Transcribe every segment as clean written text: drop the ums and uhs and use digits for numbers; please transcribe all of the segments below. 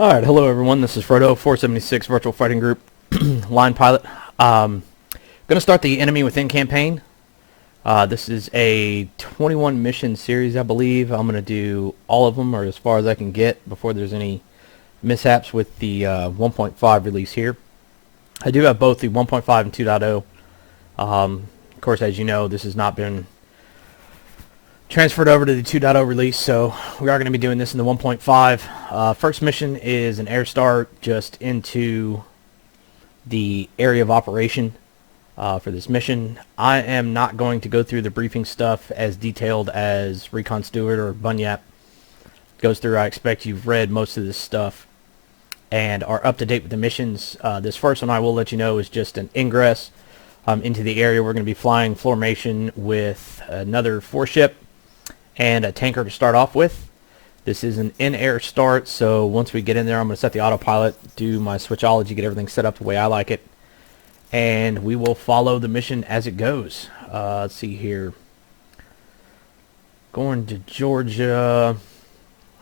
Alright, hello everyone, this is Frodo, 476 Virtual Fighting Group, line pilot. Gonna start the Enemy Within campaign. This is a 21 mission series, I believe. I'm gonna do all of them, or as far as I can get, before there's any mishaps with the 1.5 release here. I do have both the 1.5 and 2.0. Of course, as you know, this has not been transferred over to the 2.0 release, so we are going to be doing this in the 1.5. First mission is an air start just into the area of operation for this mission. I am not going to go through the briefing stuff as detailed as Recon Stewart or Bunyap goes through. I expect you've read most of this stuff and are up to date with the missions. This first one, I will let you know, is just an ingress into the area. We're going to be flying formation with another 4-ship and a tanker to start off with. This is an in-air start, so once we get in there, I'm going to set the autopilot, do my switchology, get everything set up the way I like it, and we will follow the mission as it goes. Let's see here. Going to Georgia.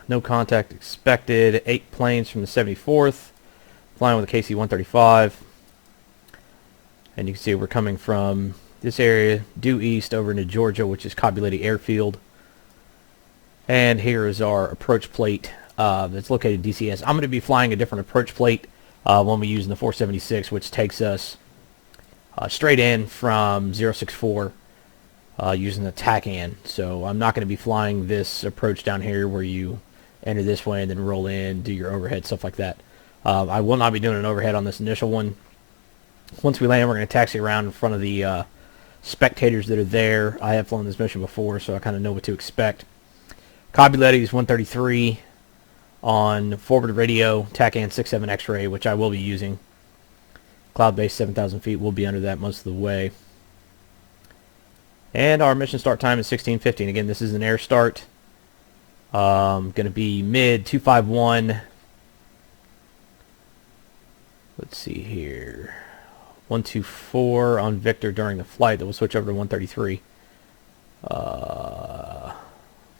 No contact expected. 8 planes from the 74th. Flying with a KC-135. And you can see we're coming from this area due east over into Georgia, which is Cobuleti Airfield. And here is our approach plate that's located DCS. I'm going to be flying a different approach plate when we use the 476, which takes us straight in from 064 using the TACAN. So I'm not going to be flying this approach down here where you enter this way and then roll in, do your overhead, stuff like that. I will not be doing an overhead on this initial one. Once we land, we're going to taxi around in front of the spectators that are there. I have flown this mission before, so I kind of know what to expect. Cobuleti is 133 on forward radio, TACAN 67 X-ray, which I will be using. Cloud-based 7,000 feet will be under that most of the way. And our mission start time is 16:15. Again, this is an air start. Going to be mid 251. Let's see here. 124 on Victor during the flight. That will switch over to 133.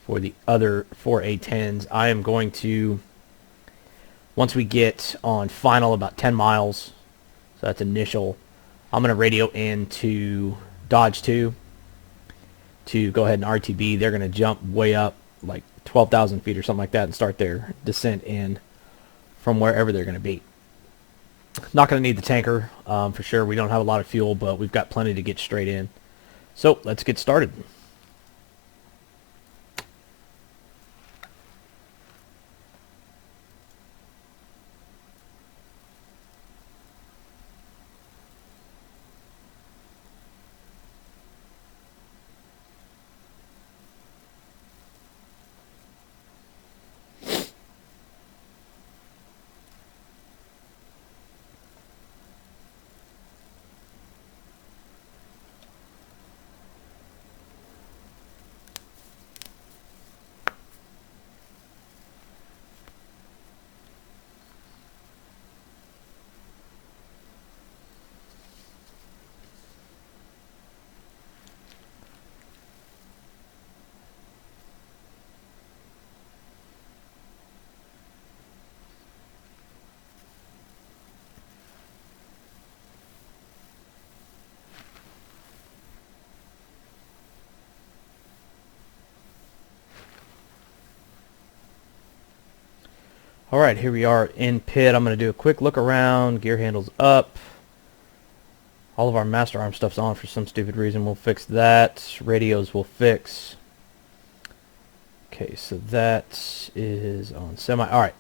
For the other 4 A-10s, I am going to, once we get on final about 10 miles, so that's initial, I'm going to radio in to Dodge 2 to go ahead and RTB. They're going to jump way up, like 12,000 feet or something like that, and start their descent in from wherever they're going to be. Not going to need the tanker for sure. We don't have a lot of fuel, but we've got plenty to get straight in. So let's get started. Alright, here we are in pit. I'm going to do a quick look around. Gear handles up. All of our master arm stuff's on for some stupid reason. We'll fix that. Radios will fix. Okay, so that is on semi. Alright.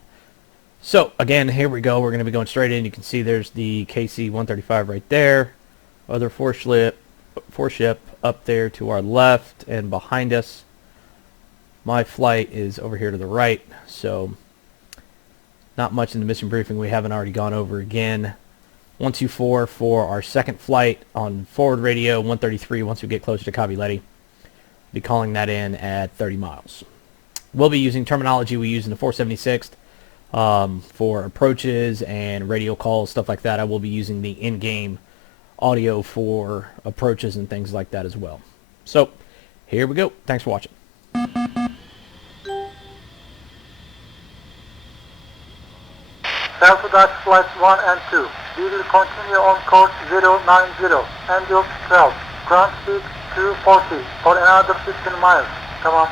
So, again, here we go. We're going to be going straight in. You can see there's the KC-135 right there. Other 4-ship up there to our left and behind us. My flight is over here to the right, so not much in the mission briefing we haven't already gone over again. 124 for our second flight on forward radio, 133 once we get closer to Cobuleti. Be calling that in at 30 miles. We'll be using terminology we use in the 476th for approaches and radio calls, stuff like that. I will be using the in-game audio for approaches and things like that as well. So, here we go. Thanks for watching. Delta Dutch flights 1 and 2. We will continue on course 090, Angels 12, ground speed 240 for another 15 miles. Come on.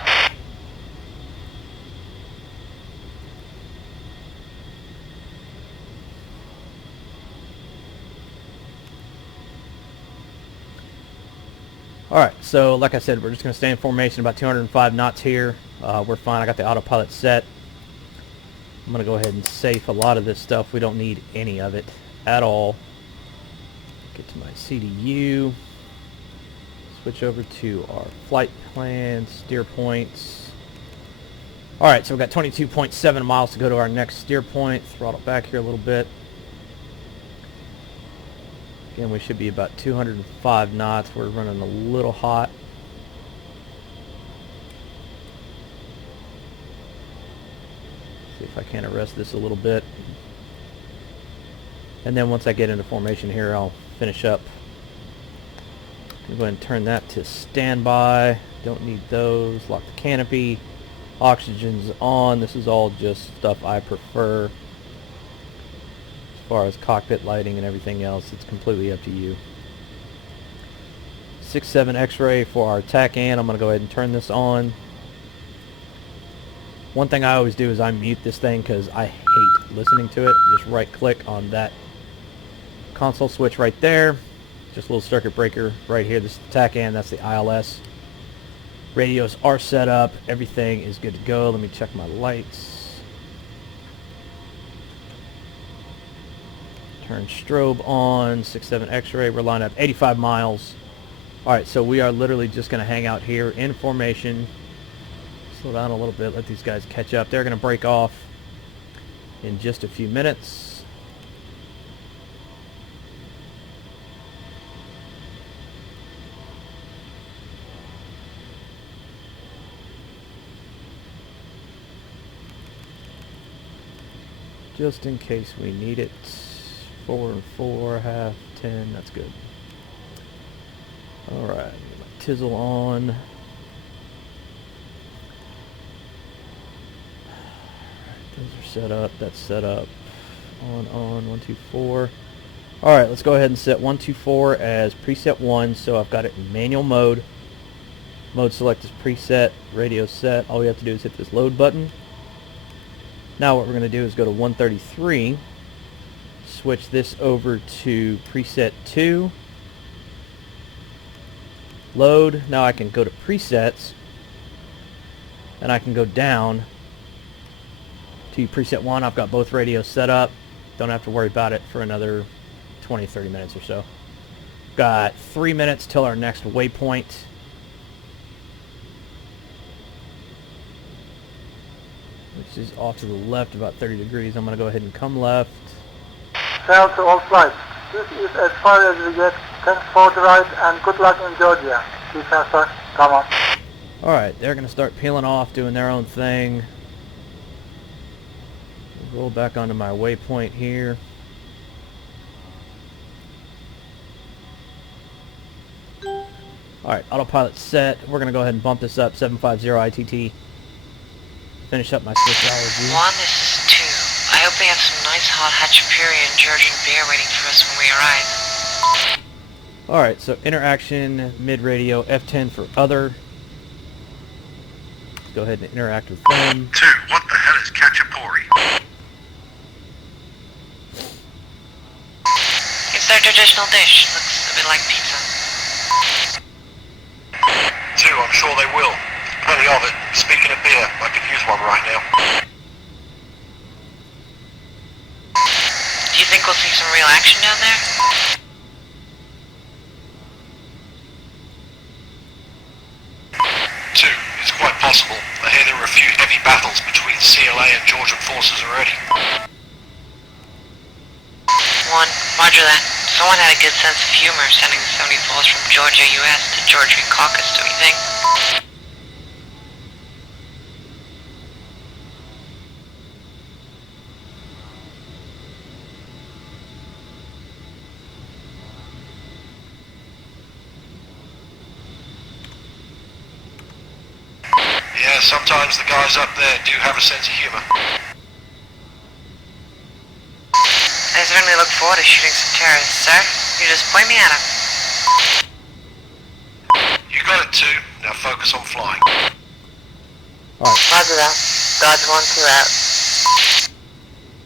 Alright, so like I said, we're just going to stay in formation about 205 knots here. We're fine. I got the autopilot set. I'm going to go ahead and safe a lot of this stuff. We don't need any of it at all. Get to my CDU. Switch over to our flight plan, steer points. Alright, so we've got 22.7 miles to go to our next steer point. Throttle back here a little bit. Again, we should be about 205 knots. We're running a little hot. See if I can arrest this a little bit. And then once I get into formation here, I'll finish up. I'm going to go ahead and turn that to standby. Don't need those. Lock the canopy. Oxygen's on. This is all just stuff I prefer. As far as cockpit lighting and everything else, it's completely up to you. 6.7 X-ray for our TACAN. I'm going to go ahead and turn this on. One thing I always do is I mute this thing because I hate listening to it. Just right click on that console switch right there. Just a little circuit breaker right here. This is the TACAN, that's the ILS. Radios are set up. Everything is good to go. Let me check my lights. Turn strobe on. 6.7 X-ray. We're lined up 85 miles. Alright, so we are literally just going to hang out here in formation. Slow down a little bit. Let these guys catch up. They're going to break off in just a few minutes. Just in case we need it. 4 and 4, half, 10, that's good. Alright, my tizzle on. Those are set up, that's set up. On, 1, 2, 4. Alright, let's go ahead and set 1, 2, 4 as preset 1, so I've got it in manual mode. Mode select is preset, radio set. All we have to do is hit this load button. Now what we're going to do is go to 133. Switch this over to preset 2. Load. Now I can go to presets and I can go down to preset 1. I've got both radios set up. Don't have to worry about it for another 20-30 minutes or so. Got 3 minutes till our next waypoint. Which is off to the left about 30 degrees. I'm going to go ahead and come left. Sail to all flights. This is as far as we get. Thanks for the ride and good luck in Georgia. Be faster. Come on. Alright, they're going to start peeling off, doing their own thing. Roll back onto my waypoint here. Alright, autopilot set. We're going to go ahead and bump this up. 750 ITT. Finish up my switchology. 1, this is 2. I hope they have some nice hot Hachapuri and Georgian beer waiting for us when we arrive. Alright, so interaction, mid-radio, F10 for other. Let's go ahead and interact with them. 2, what the hell is Khachapuri? It's their traditional dish. Looks a bit like pizza. 2, I'm sure they will. Plenty of it. Speaking of beer, I could use one right now. Do you think we'll see some real action down there? 2, it's quite possible. I hear there were a few heavy battles between CLA and Georgian forces already. 1, roger that. Someone had a good sense of humor sending the 74s from Georgia, US to Georgian Caucasus, don't you think? Yeah, sometimes the guys up there do have a sense of humor. Code 4 is shooting some terrorists, sir. You just point me at them. You got it, 2. Now focus on flying. Roger that. Dodge 1, 2 out.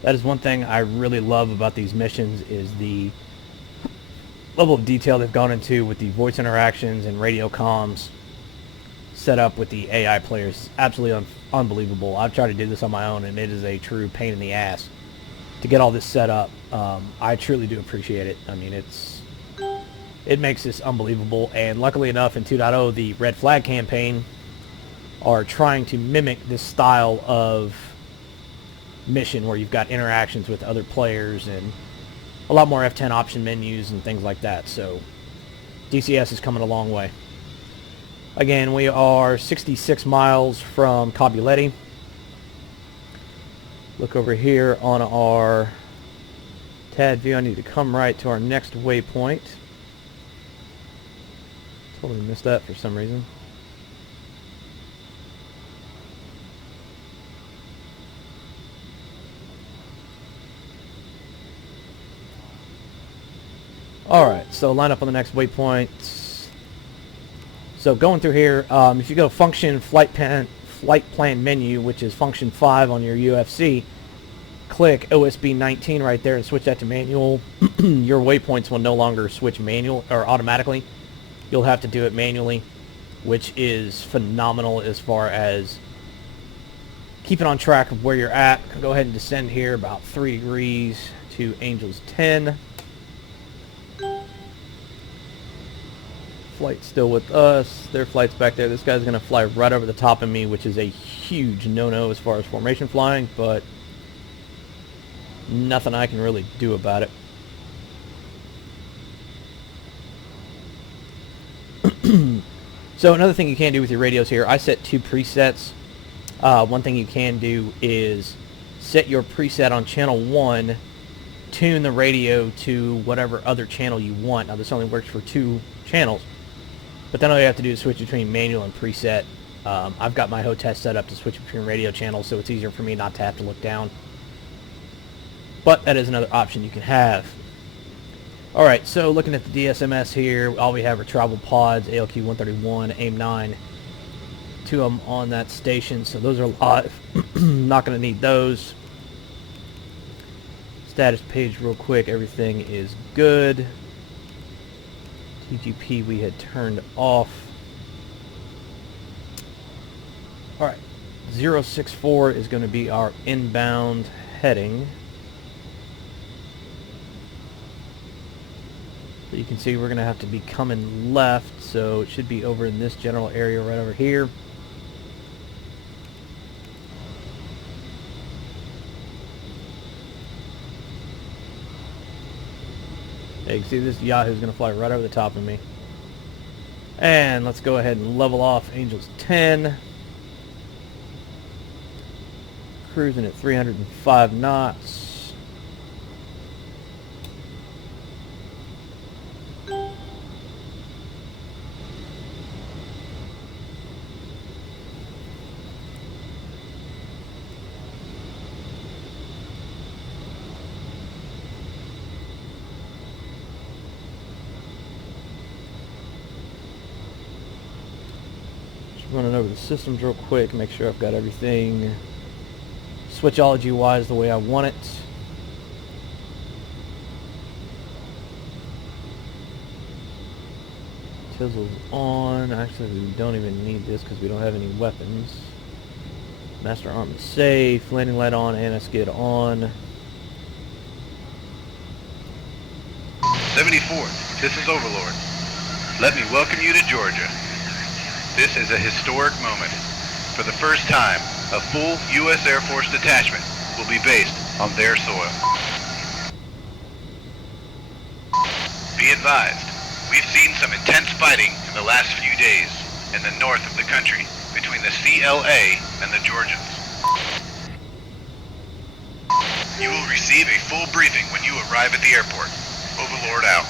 That is one thing I really love about these missions is the level of detail they've gone into with the voice interactions and radio comms set up with the AI players. Absolutely unbelievable. I've tried to do this on my own, and it is a true pain in the ass to get all this set up. I truly do appreciate it. I mean, it makes this unbelievable, and luckily enough in 2.0 the Red Flag campaign are trying to mimic this style of mission where you've got interactions with other players and a lot more F10 option menus and things like that. So DCS is coming a long way. Again, we are 66 miles from Cabuletti. Look over here on our TAD view. I need to come right to our next waypoint. Totally missed that for some reason. Alright, so line up on the next waypoint. So going through here, if you go function flight plan menu, which is function 5 on your UFC, click OSB 19 right there and switch that to manual. Your waypoints will no longer switch manual or automatically. You'll have to do it manually, which is phenomenal as far as keeping on track of where you're at. Go ahead and descend here about 3 degrees to Angels 10. Flight still with us. Their flight's back there. This guy's going to fly right over the top of me, which is a huge no-no as far as formation flying, but nothing I can really do about it. So another thing you can do with your radios here, I set 2 presets. One thing you can do is set your preset on channel 1, tune the radio to whatever other channel you want. Now this only works for 2 channels, but then all you have to do is switch between manual and preset. I've got my HOTAS set up to switch between radio channels, so it's easier for me not to have to look down. But that is another option you can have. Alright, so looking at the DSMS here, all we have are travel pods, ALQ-131, AIM-9. 2 of them on that station, so those are live. Not going to need those. Status page real quick, everything is good. TGP we had turned off. Alright, 064 is going to be our inbound heading. So you can see we're going to have to be coming left, so it should be over in this general area right over here. Yeah, you can see this Yahoo's going to fly right over the top of me. And let's go ahead and level off Angels 10. Cruising at 305 knots. Running over the systems real quick, make sure I've got everything switchology wise the way I want it. Tizzle's on. Actually, we don't even need this because we don't have any weapons. Master arm is safe. Landing light on. Anti-skid on. 74th, this is Overlord. Let me welcome you to Georgia. This is a historic moment. For the first time, a full U.S. Air Force detachment will be based on their soil. Be advised, we've seen some intense fighting in the last few days in the north of the country between the CLA and the Georgians. You will receive a full briefing when you arrive at the airport. Overlord out.